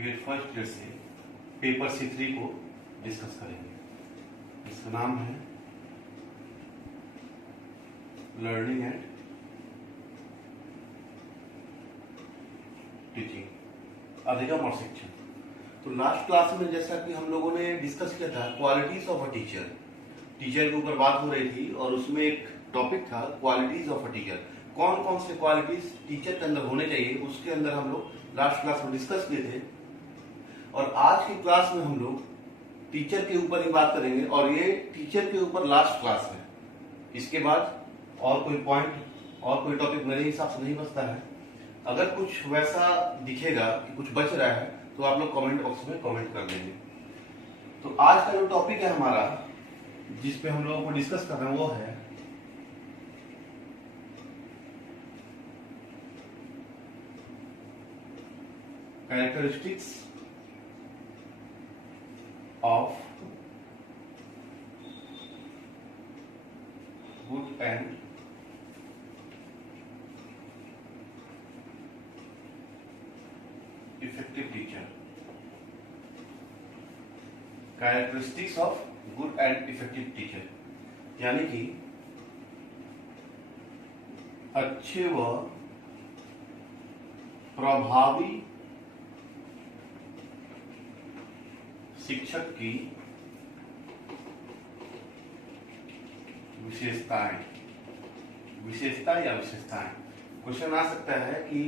Period first year से paper C3 को discuss करेंगे। इसका नाम है लर्निंग एंड टीचिंग अधिगम और शिक्षण। तो लास्ट क्लास में जैसा कि हम लोगों ने डिस्कस किया था qualities of a teacher, teacher के ऊपर बात हो रही थी और उसमें एक टॉपिक था क्वालिटीज ऑफ अ टीचर। कौन कौन से क्वालिटीज टीचर के अंदर होने चाहिए उसके अंदर हम लोग लास्ट क्लास में डिस्कस किए थे। और आज की क्लास में हम लोग टीचर के ऊपर ही बात करेंगे और ये टीचर के ऊपर लास्ट क्लास है। इसके बाद और कोई पॉइंट और कोई टॉपिक मेरे हिसाब से नहीं बचता है। अगर कुछ वैसा दिखेगा कि कुछ बच रहा है तो आप लोग कमेंट बॉक्स में कमेंट कर देंगे। तो आज का जो टॉपिक है हमारा जिसपे हम लोगों को डिस्कस करना है वो है characteristics of good and effective teacher। Characteristics of good and effective teacher यानी कि अच्छे व प्रभावी शिक्षक की विशेषताएं। विशेषता या विशेषताएं क्वेश्चन आ सकता है कि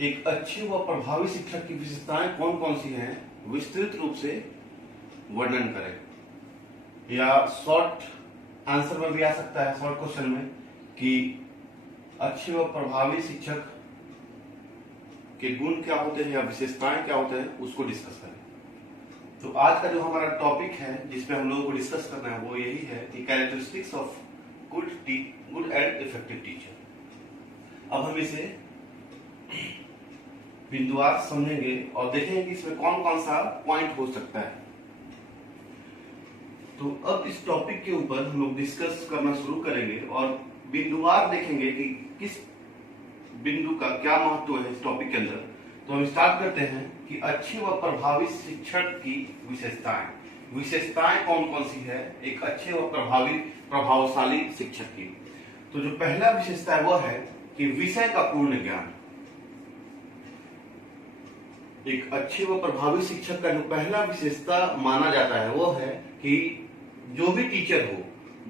एक अच्छे व प्रभावी शिक्षक की विशेषताएं कौन कौन सी हैं, विस्तृत रूप से वर्णन करें। या शॉर्ट आंसर में भी आ सकता है, शॉर्ट क्वेश्चन में कि अच्छे व प्रभावी शिक्षक के गुण क्या होते हैं या विशेषताएं क्या होते हैं उसको डिस्कस करें। तो आज का जो हमारा टॉपिक है जिसपे हम लोगों को डिस्कस करना है वो यही है कि characteristics of good and effective teacher. अब हम इसे बिंदुवार समझेंगे और देखेंगे कि इसमें कौन कौन सा पॉइंट हो सकता है। तो अब इस टॉपिक के ऊपर हम लोग डिस्कस करना शुरू करेंगे और बिंदुवार देखेंगे कि किस बिंदु का क्या महत्व है इस टॉपिक के अंदर। तो हम स्टार्ट करते हैं कि अच्छी व प्रभावी शिक्षक की विशेषताएं। विशेषताएं कौन कौन सी है एक अच्छे व प्रभावशाली शिक्षक की। तो जो पहला विशेषता है वह है कि विषय का पूर्ण ज्ञान। एक अच्छे व प्रभावी शिक्षक का जो पहला विशेषता माना जाता है वो है कि जो भी टीचर हो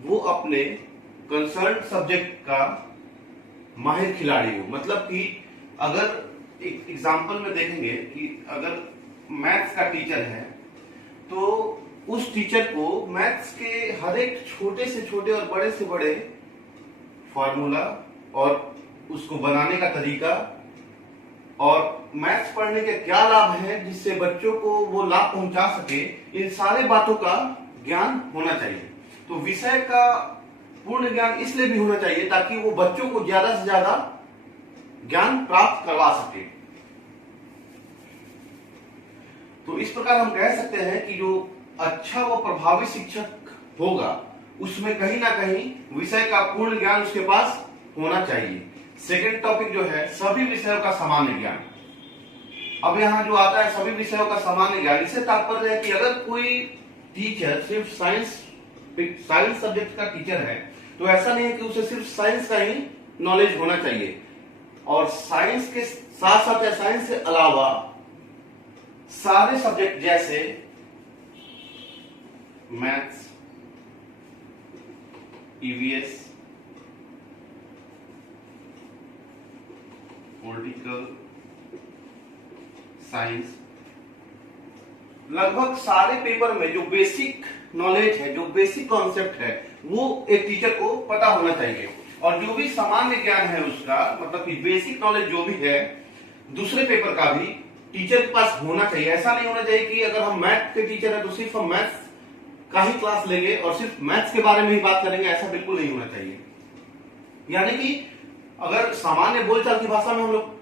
वो अपने कंसर्न सब्जेक्ट का माहिर खिलाड़ी हो। मतलब कि अगर एक एग्जाम्पल में देखेंगे कि अगर मैथ्स का टीचर है तो उस टीचर को मैथ्स के हर एक छोटे से छोटे और बड़े से बड़े फॉर्मूला और उसको बनाने का तरीका और मैथ्स पढ़ने के क्या लाभ हैं जिससे बच्चों को वो लाभ पहुंचा सके, इन सारे बातों का ज्ञान होना चाहिए। तो विषय का पूर्ण ज्ञान इसलिए भी होना चाहिए ताकि वो बच्चों को ज्यादा से ज्यादा ज्ञान प्राप्त करवा सके। तो इस प्रकार हम कह सकते हैं कि जो अच्छा व प्रभावी शिक्षक होगा उसमें कहीं ना कहीं विषय का पूर्ण ज्ञान उसके पास होना चाहिए। सेकंड टॉपिक जो है सभी विषयों का सामान्य ज्ञान। अब यहां जो आता है सभी विषयों का सामान्य ज्ञान, इससे तात्पर्य है कि अगर कोई टीचर सिर्फ साइंस सब्जेक्ट का टीचर है तो ऐसा नहीं है कि उसे सिर्फ साइंस का ही नॉलेज होना चाहिए और साइंस के साथ साथ या साइंस से अलावा सारे सब्जेक्ट जैसे मैथ्स, ईवीएस, पॉलिटिकल साइंस, लगभग सारे पेपर में जो बेसिक नॉलेज है, जो बेसिक कॉन्सेप्ट है वो एक टीचर को पता होना चाहिए। और जो भी सामान्य ज्ञान है उसका मतलब कि बेसिक नॉलेज जो भी है दूसरे पेपर का भी टीचर के पास होना चाहिए। ऐसा नहीं होना चाहिए कि अगर हम मैथ के टीचर है तो सिर्फ हम मैथ्स का ही क्लास लेंगे और सिर्फ मैथ्स के बारे में ही बात करेंगे, ऐसा बिल्कुल नहीं होना चाहिए। यानी कि अगर सामान्य बोलचाल की भाषा में हम लोग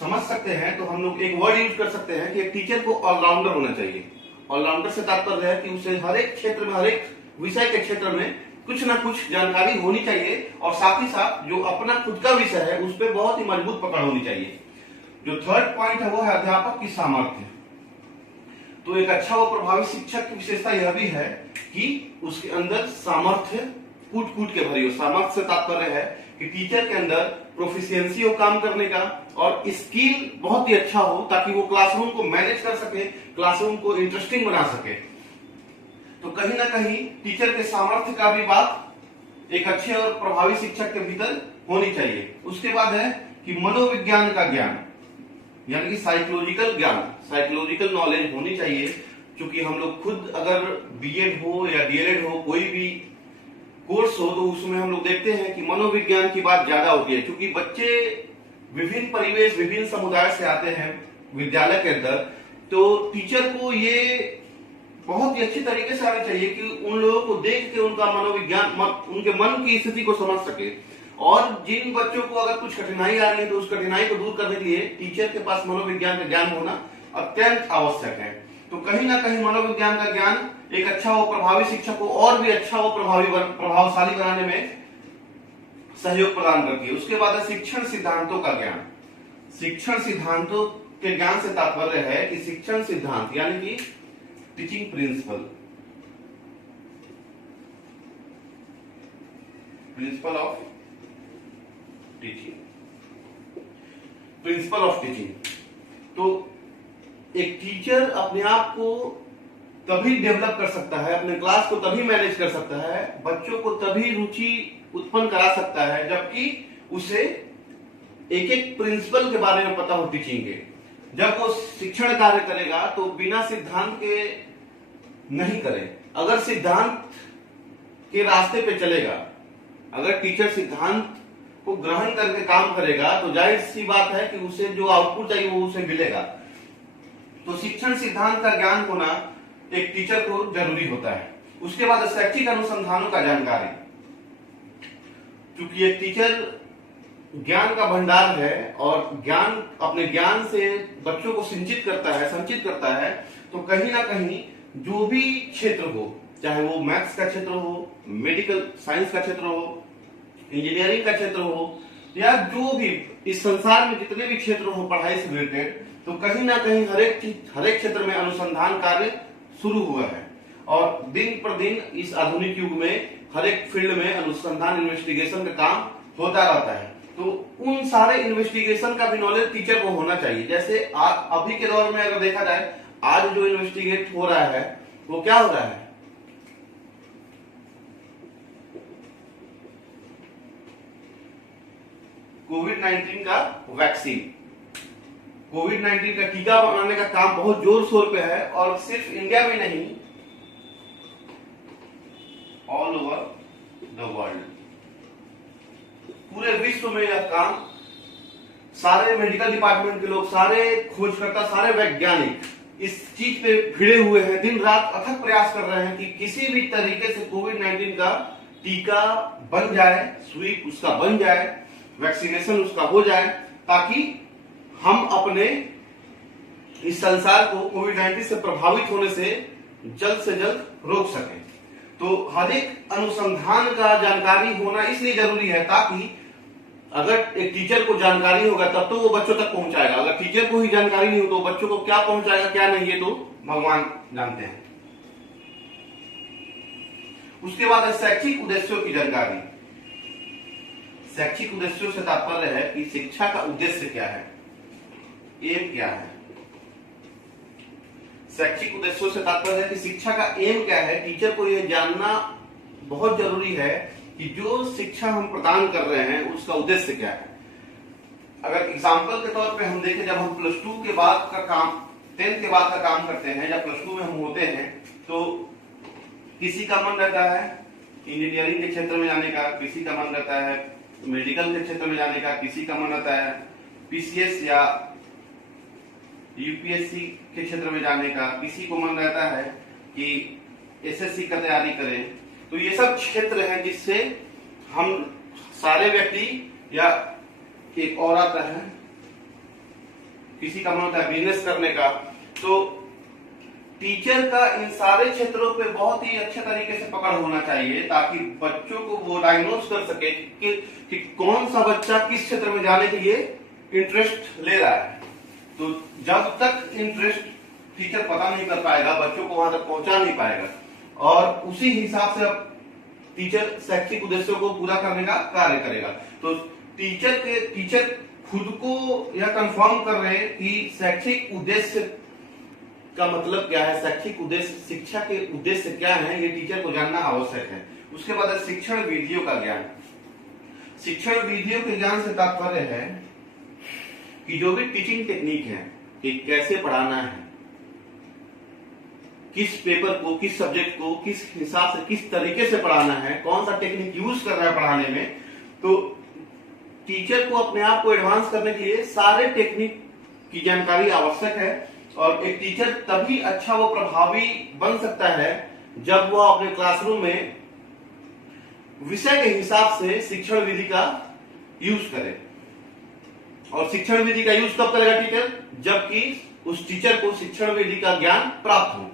समझ सकते हैं तो हम लोग एक वर्ड यूज कर सकते हैं कि एक टीचर को ऑलराउंडर होना चाहिए। ऑलराउंडर से तात्पर्य है कि उसे हर एक क्षेत्र में, हर एक विषय के क्षेत्र में कुछ ना कुछ जानकारी होनी चाहिए और साथ ही साथ जो अपना खुद का विषय है उस पर बहुत ही मजबूत पकड़ होनी चाहिए। जो थर्ड पॉइंट है वो है अध्यापक की सामर्थ्य। तो एक अच्छा व प्रभावी शिक्षक की विशेषता यह भी है कि उसके अंदर सामर्थ्य कूट कूट के भरी हो। सामर्थ्य से तात्पर्य है कि टीचर के अंदर प्रोफिशिएंसी हो काम करने का और स्किल बहुत ही अच्छा हो, ताकि वो क्लासरूम को मैनेज कर सके, क्लासरूम को इंटरेस्टिंग बना सके। तो कहीं ना कहीं टीचर के सामर्थ्य का भी बात एक अच्छे और प्रभावी शिक्षक के भीतर होनी चाहिए। उसके बाद है कि मनोविज्ञान का ज्ञान, यानी कि साइकोलॉजिकल ज्ञान, साइकोलॉजिकल नॉलेज होनी चाहिए। क्योंकि हम लोग खुद अगर बीएड हो या डीएलएड हो, कोई भी कोर्स हो, तो उसमें हम लोग देखते हैं कि मनोविज्ञान की बात ज्यादा होती है। क्योंकि बच्चे विभिन्न परिवेश, विभिन्न समुदाय से आते हैं विद्यालय के अंदर, तो टीचर को ये बहुत ही अच्छी तरीके से आना चाहिए कि उन लोगों को देख के उनका मनोविज्ञान, उनके मन की स्थिति को समझ सके। और जिन बच्चों को अगर कुछ कठिनाई आ रही है, तो उस कठिनाई को दूर करने के लिए टीचर के पास मनोविज्ञान का ज्ञान होना अत्यंत आवश्यक है। तो कहीं ना कहीं मनोविज्ञान का ज्ञान एक अच्छा व प्रभावी शिक्षक को और भी अच्छा व प्रभावशाली बनाने में सहयोग प्रदान करती है। उसके बाद है शिक्षण सिद्धांतों का ज्ञान। शिक्षण सिद्धांतों के ज्ञान से तात्पर्य है कि शिक्षण सिद्धांत यानी कि teaching principle of teaching, principle of teaching. तो एक टीचर अपने आप को तभी डेवलप कर सकता है, अपने क्लास को तभी मैनेज कर सकता है, बच्चों को तभी रुचि उत्पन्न करा सकता है, जबकि उसे एक एक प्रिंसिपल के बारे में पता हो टीचिंग के। जब वो शिक्षण कार्य करेगा तो बिना सिद्धांत के नहीं करे। अगर सिद्धांत के रास्ते पे चलेगा, अगर टीचर सिद्धांत को ग्रहण करके काम करेगा, तो जाहिर सी बात है कि उसे जो आउटपुट चाहिए वो उसे मिलेगा। तो शिक्षण सिद्धांत का ज्ञान होना एक टीचर को जरूरी होता है। उसके बाद शैक्षिक अनुसंधानों का जानकारी, क्योंकि एक टीचर ज्ञान का भंडार है और ज्ञान, अपने ज्ञान से बच्चों को संचित करता है। तो कहीं ना कहीं जो भी क्षेत्र हो, चाहे वो मैथ्स का क्षेत्र हो, मेडिकल साइंस का क्षेत्र हो, इंजीनियरिंग का क्षेत्र हो, या जो भी इस संसार में जितने भी क्षेत्र हो पढ़ाई से रिलेटेड, तो कहीं ना कहीं हर एक क्षेत्र में अनुसंधान कार्य शुरू हुआ है। और दिन पर दिन इस आधुनिक युग में हर एक फील्ड में अनुसंधान, इन्वेस्टिगेशन का काम होता रहता है। तो उन सारे इन्वेस्टिगेशन का भी नॉलेज टीचर को होना चाहिए। जैसे अभी के दौर में अगर देखा जाए, आज जो इन्वेस्टिगेट हो रहा है वो क्या हो रहा है, कोविड-19 का वैक्सीन, कोविड-19 का टीका बनाने का काम बहुत जोर शोर पे है। और सिर्फ इंडिया में नहीं, ऑल ओवर द वर्ल्ड, पूरे विश्व में यह काम सारे मेडिकल डिपार्टमेंट के लोग, सारे खोजकर्ता, सारे वैज्ञानिक इस चीज पे भिड़े हुए हैं, दिन रात अथक प्रयास कर रहे हैं कि किसी भी तरीके से कोविड-19 का टीका बन जाए, सुई उसका बन जाए, वैक्सीनेशन उसका हो जाए, ताकि हम अपने इस संसार को कोविड-19 से प्रभावित होने से जल्द रोक सकें। तो हर एक अनुसंधान का जानकारी होना इसलिए जरूरी है, ताकि अगर एक टीचर को जानकारी होगा तब तो वो बच्चों तक पहुंचाएगा। अगर टीचर को ही जानकारी नहीं हो तो बच्चों को क्या पहुंचाएगा क्या नहीं, ये तो भगवान जानते हैं। उसके बाद है शैक्षिक उद्देश्यों की जानकारी। शैक्षिक उद्देश्यों से तात्पर्य है कि शिक्षा का उद्देश्य क्या है, एम क्या है। शैक्षिक उद्देश्यों से तात्पर्य है कि शिक्षा का एम क्या है। टीचर को यह जानना बहुत जरूरी है कि जो शिक्षा हम प्रदान कर रहे हैं उसका उद्देश्य क्या है। अगर एग्जाम्पल के तौर पे हम देखें, जब हम प्लस टू के बाद का काम, 10th के बाद का काम करते हैं, जब प्लस टू में हम होते हैं, तो किसी का मन रहता है इंजीनियरिंग के क्षेत्र में जाने का, किसी का मन रहता है मेडिकल के क्षेत्र में जाने का, किसी का मन रहता है पीसीएस या यूपीएससी के क्षेत्र में जाने का, किसी को मन रहता है कि एसएससी का तैयारी करें। तो ये सब क्षेत्र हैं जिससे हम सारे व्यक्ति, या एक और आता है किसी का मन होता है बिजनेस करने का। तो टीचर का इन सारे क्षेत्रों पे बहुत ही अच्छे तरीके से पकड़ होना चाहिए, ताकि बच्चों को वो डायग्नोज कर सके कि कौन सा बच्चा किस क्षेत्र में जाने के लिए इंटरेस्ट ले रहा है। तो जब तक इंटरेस्ट टीचर पता नहीं कर पाएगा, बच्चों को वहां तक पहुंचा नहीं पाएगा, और उसी हिसाब से अब टीचर शैक्षिक उद्देश्यों को पूरा करने का कार्य करेगा। तो टीचर खुद को यह कंफर्म कर रहे हैं कि शैक्षिक उद्देश्य का मतलब क्या है, शैक्षिक उद्देश्य, शिक्षा के उद्देश्य क्या है, ये टीचर को जानना आवश्यक है। उसके बाद शिक्षण विधियों का ज्ञान। शिक्षण विधियों के ज्ञान से तात्पर्य है कि जो भी टीचिंग टेक्निक है कि कैसे पढ़ाना है, किस पेपर को, किस सब्जेक्ट को किस हिसाब से, किस तरीके से पढ़ाना है, कौन सा टेक्निक यूज कर रहा है पढ़ाने में, तो टीचर को अपने आप को एडवांस करने के लिए सारे टेक्निक की जानकारी आवश्यक है। और एक टीचर तभी अच्छा व प्रभावी बन सकता है जब वह अपने क्लासरूम में विषय के हिसाब से शिक्षण विधि का यूज करे। और शिक्षण विधि का यूज कब करेगा टीचर? जबकि उस टीचर को शिक्षण विधि का ज्ञान प्राप्त हो।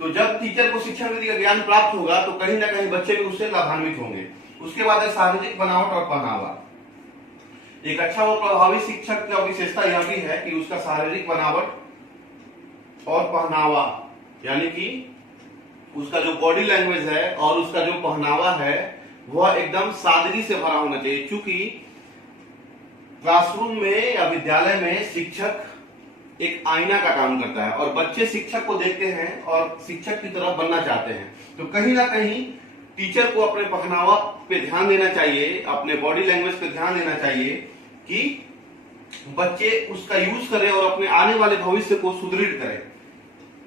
तो जब टीचर को शिक्षण विधि का ज्ञान प्राप्त होगा तो कहीं ना कहीं बच्चे भी उससे लाभान्वित होंगे। उसके बाद है शारीरिक बनावट और पहनावा। एक अच्छा व प्रभावी शिक्षक का विशेषता यह भी है कि उसका शारीरिक बनावट और पहनावा, यानी कि उसका जो बॉडी लैंग्वेज है और उसका जो पहनावा है वह एकदम सादगी से भरा होना चाहिए। क्योंकि क्लासरूम में या विद्यालय में शिक्षक एक आईना का काम करता है और बच्चे शिक्षक को देखते हैं और शिक्षक की तरह बनना चाहते हैं। तो कहीं ना कहीं टीचर को अपने पहनावा पे ध्यान देना चाहिए, अपने बॉडी लैंग्वेज पे ध्यान देना चाहिए कि बच्चे उसका यूज करें और अपने आने वाले भविष्य को सुदृढ़ करें।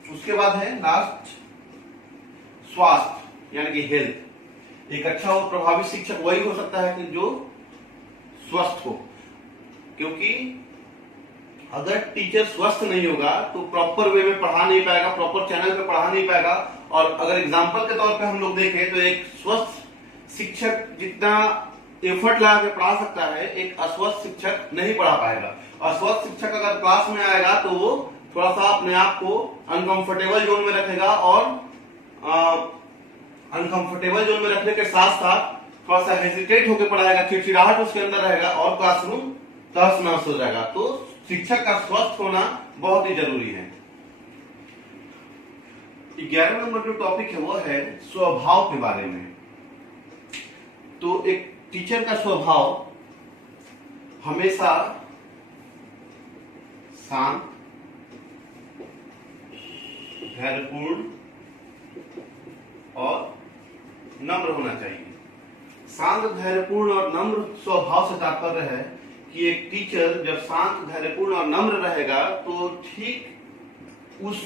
उसके बाद है लास्ट, स्वास्थ्य यानी कि हेल्थ। एक अच्छा और प्रभावी शिक्षक वही हो सकता है कि जो स्वस्थ हो, क्योंकि अगर टीचर स्वस्थ नहीं होगा तो प्रॉपर वे में पढ़ा नहीं पाएगा, प्रॉपर चैनल पे पढ़ा नहीं पाएगा। और अगर एग्जाम्पल के तौर पे हम लोग देखें तो एक स्वस्थ शिक्षक जितना एफर्ट लगा के पढ़ा सकता है, एक अस्वस्थ शिक्षक नहीं पढ़ा पाएगा। अस्वस्थ शिक्षक अगर क्लास में आएगा तो वो थोड़ा सा अपने आप को अनकंफर्टेबल जोन में रखेगा और अनकंफर्टेबल जोन में रखने के साथ साथ थोड़ा सा हेजिटेट होकर पढ़ाएगा, चिड़चिड़ाहट उसके अंदर रहेगा और क्लासरूम तहस नहस हो जाएगा। तो शिक्षक का स्वस्थ होना बहुत ही जरूरी है। 11वें नंबर जो टॉपिक है वो है स्वभाव के बारे में। तो एक टीचर का स्वभाव हमेशा शांत, धैर्यपूर्ण और नम्र होना चाहिए। शांत, धैर्यपूर्ण और नम्र स्वभाव से तात्पर्य है कि एक टीचर जब शांत, धैर्यपूर्ण और नम्र रहेगा तो ठीक उस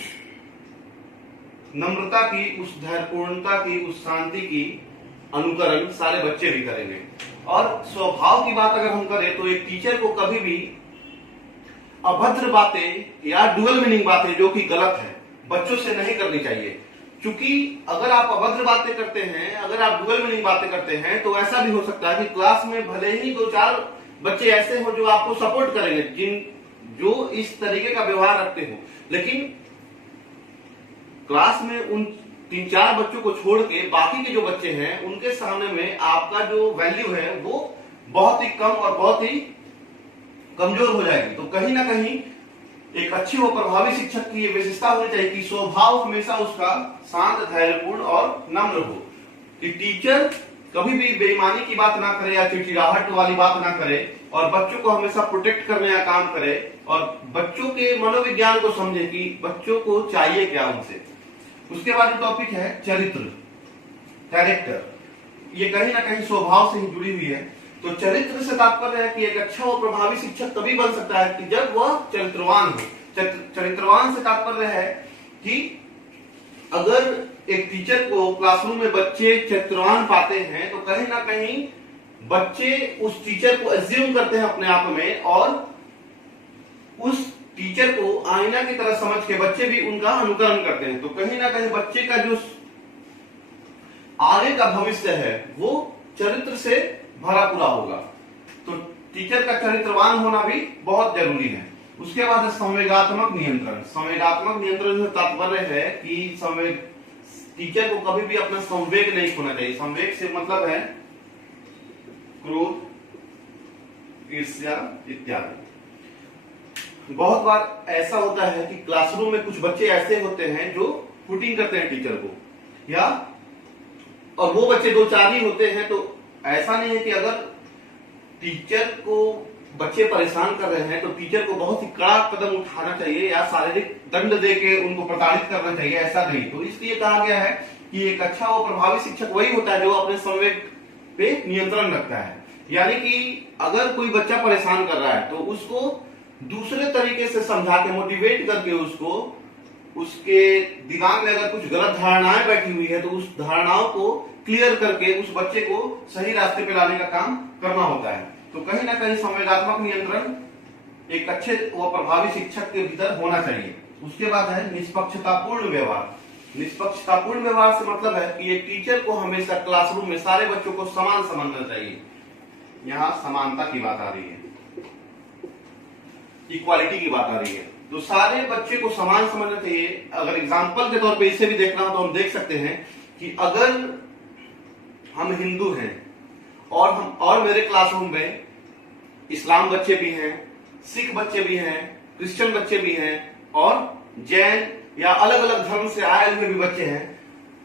नम्रता की, उस धैर्यपूर्णता की, उस शांति की अनुकरण सारे बच्चे भी करेंगे। और स्वभाव की बात अगर हम करें तो एक टीचर को कभी भी अभद्र बातें या डुअल मीनिंग बातें जो कि गलत है बच्चों से नहीं करनी चाहिए। क्योंकि अगर आप अभद्र बातें करते हैं, अगर आप डुअल मीनिंग बातें करते हैं तो ऐसा भी हो सकता है कि क्लास में भले ही 2-4 बच्चे ऐसे हो जो आपको सपोर्ट करेंगे, जो इस तरीके का व्यवहार रखते हो, लेकिन क्लास में उन 3-4 बच्चों को छोड़ के बाकी के जो बच्चे हैं उनके सामने में आपका जो वैल्यू है वो बहुत ही कम और बहुत ही कमजोर हो जाएगी। तो कहीं ना कहीं एक अच्छी व प्रभावी शिक्षक की ये विशेषता होनी चाहिए कि स्वभाव हमेशा उसका शांत, धैर्यपूर्ण और नम्र हो। कि टीचर कभी भी बेईमानी की बात ना करे या चिड़चिड़ाहट वाली बात ना करे और बच्चों को हमेशा प्रोटेक्ट करने का काम करे और बच्चों के मनोविज्ञान को समझे कि बच्चों को चाहिए क्या उनसे। उसके बाद टॉपिक है चरित्र, कैरेक्टर। ये कहीं ना कहीं स्वभाव से ही जुड़ी हुई है। तो चरित्र से तात्पर्य है कि एक अच्छा और प्रभावी शिक्षक तभी बन सकता है कि जब वह चरित्रवान हो। चरित्रवान से तात्पर्य है कि अगर एक टीचर को क्लासरूम में बच्चे चरित्रवान पाते हैं तो कहीं ना कहीं बच्चे उस टीचर को एज्यूम करते हैं अपने आप में और उस टीचर को आईना की तरह समझ के बच्चे भी उनका अनुकरण करते हैं। तो कहीं ना कहीं बच्चे का जो आगे का भविष्य है वो चरित्र से भरा पूरा होगा। तो टीचर का चरित्रवान होना भी बहुत जरूरी है। उसके बाद संवेगात्मक नियंत्रण। संवेगात्मक नियंत्रण से तात्पर्य है कि टीचर को कभी भी अपना संवेग नहीं खोना चाहिए। संवेग से मतलब है क्रोध, ईर्ष्या इत्यादि। बहुत बार ऐसा होता है कि क्लासरूम में कुछ बच्चे ऐसे होते हैं जो पुटिंग करते हैं टीचर को, या और वो बच्चे दो चार ही होते हैं। तो ऐसा नहीं है कि अगर टीचर को बच्चे परेशान कर रहे हैं तो टीचर को बहुत ही कड़ा कदम उठाना चाहिए या शारीरिक दंड देके उनको प्रताड़ित करना चाहिए, ऐसा नहीं। तो इसलिए कहा गया है कि एक अच्छा और प्रभावी शिक्षक वही होता है जो अपने संवेग पे नियंत्रण रखता है। यानी कि अगर कोई बच्चा परेशान कर रहा है तो उसको दूसरे तरीके से समझा के, मोटिवेट करके उसको, उसके दिमाग में अगर कुछ गलत धारणाएं बैठी हुई है तो उस धारणाओं को क्लियर करके उस बच्चे को सही रास्ते पे लाने का काम करना होता है। तो कहीं ना कहीं संवेगात्मक नियंत्रण एक अच्छे व प्रभावी शिक्षक के भीतर होना चाहिए। उसके बाद है निष्पक्षतापूर्ण व्यवहार। निष्पक्षतापूर्ण व्यवहार से मतलब है कि एक टीचर को हमेशा क्लासरूम में सारे बच्चों को समान समझना चाहिए। यहाँ समानता की बात आ रही है, इक्वालिटी की बात आ रही है। तो सारे बच्चे को समान समझना चाहिए। अगर एग्जाम्पल के तौर पे इसे भी देखना हो तो हम देख सकते हैं कि अगर हम हिंदू हैं और मेरे क्लासरूम में इस्लाम बच्चे भी हैं, सिख बच्चे भी हैं, क्रिश्चियन बच्चे भी हैं और जैन या अलग अलग धर्म से आए हुए भी बच्चे हैं,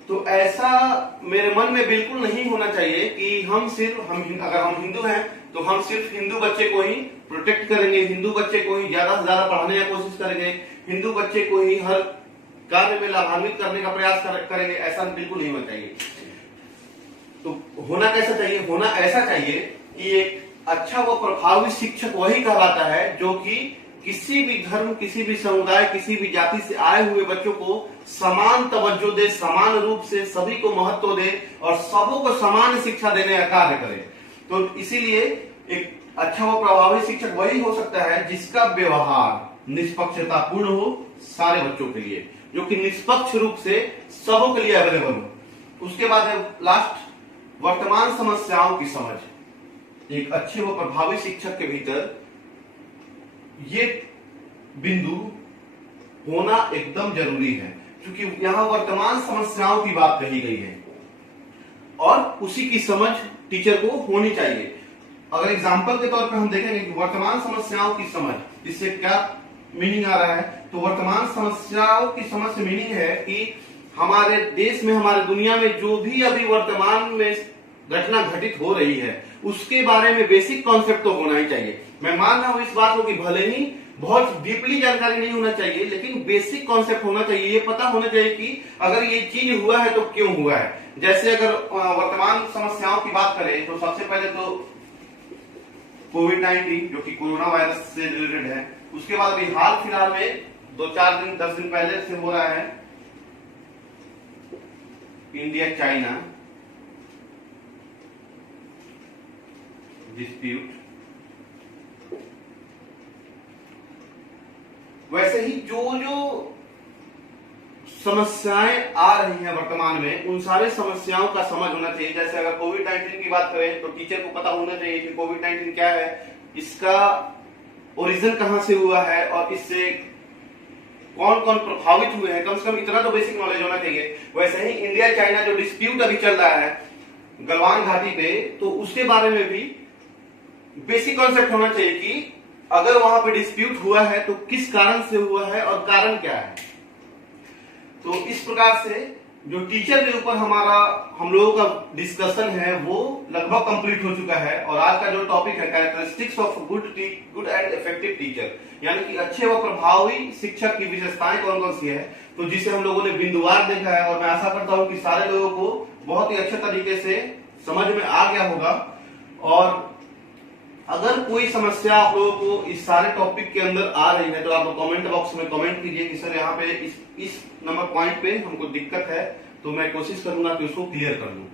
तो ऐसा मेरे मन में बिल्कुल नहीं होना चाहिए कि अगर हम हिंदू हैं तो हम सिर्फ हिंदू बच्चे को ही प्रोटेक्ट करेंगे, हिंदू बच्चे को ही ज्यादा से ज्यादा पढ़ाने की कोशिश करेंगे, हिंदू बच्चे को ही हर कार्य में लाभान्वित करने का प्रयास करेंगे। ऐसा बिल्कुल नहीं होना चाहिए। तो होना कैसा चाहिए? होना ऐसा चाहिए कि एक अच्छा व प्रभावी शिक्षक वही कहलाता है जो कि किसी भी धर्म, किसी भी समुदाय, किसी भी जाति से आए हुए बच्चों को समान तवज्जो दे, समान रूप से सभी को महत्व दे और सबों को समान शिक्षा देने का कार्य करे। तो इसीलिए एक अच्छा व प्रभावी शिक्षक वही हो सकता है जिसका व्यवहार निष्पक्षतापूर्ण हो सारे बच्चों के लिए, जो कि निष्पक्ष रूप से सबों के लिए अवेलेबल हो। उसके बाद है लास्ट, वर्तमान समस्याओं की समझ। एक अच्छे व प्रभावी शिक्षक के भीतर ये बिंदु होना एकदम जरूरी है, क्योंकि यहां वर्तमान समस्याओं की बात कही गई है और उसी की समझ टीचर को होनी चाहिए। अगर एग्जाम्पल के तौर पर हम देखेंगे कि वर्तमान समस्याओं की समझ, इससे क्या मीनिंग आ रहा है, तो वर्तमान समस्याओं की समझ से मीनिंग है कि हमारे देश में, हमारे दुनिया में जो भी अभी वर्तमान में घटना घटित हो रही है उसके बारे में बेसिक कॉन्सेप्ट तो होना ही चाहिए। मैं मान रहा हूं इस बात को कि भले ही बहुत डीपली जानकारी नहीं होना चाहिए, लेकिन बेसिक कॉन्सेप्ट होना चाहिए। ये पता होना चाहिए कि अगर ये चीज हुआ है तो क्यों हुआ है। जैसे अगर वर्तमान समस्याओं की बात करें तो सबसे पहले तो कोविड-19 जो कि कोरोना वायरस से रिलेटेड है। उसके बाद अभी हाल फिलहाल में 2-4 दिन 10 दिन पहले से हो रहा है इंडिया चाइना डिस्प्यूट। वैसे ही जो समस्याएं आ रही हैं वर्तमान में, उन सारे समस्याओं का समझ होना चाहिए। जैसे अगर कोविड-19 की बात करें तो टीचर को पता होना चाहिए कि कोविड-19 क्या है, इसका ओरिजिन कहां से हुआ है और इससे कौन कौन प्रभावित हुए हैं, कम से कम इतना तो बेसिक नॉलेज होना चाहिए। वैसे ही इंडिया चाइना जो डिस्प्यूट अभी चल रहा है गलवान घाटी पे, तो उसके बारे में भी बेसिक कॉन्सेप्ट होना चाहिए कि अगर वहां पे डिस्प्यूट हुआ है तो किस कारण से हुआ है और कारण क्या है। तो इस प्रकार से जो टीचर के ऊपर हम लोगों का डिस्कशन है वो लगभग कंप्लीट हो चुका है। और आज का जो टॉपिक है characteristics of good and effective teacher, यानी कि अच्छे व प्रभावी शिक्षक की विशेषताएं कौन कौन सी है, तो जिसे हम लोगों ने बिंदुवार देखा है। और मैं आशा करता हूं कि सारे लोगों को बहुत ही अच्छे तरीके से समझ में आ गया होगा। और अगर कोई समस्या आप लोगों को इस सारे टॉपिक के अंदर आ रही है तो आप कमेंट बॉक्स में कमेंट कीजिए कि सर यहाँ पे इस नंबर पॉइंट पे हमको दिक्कत है, तो मैं कोशिश करूंगा कि उसको क्लियर कर दूं।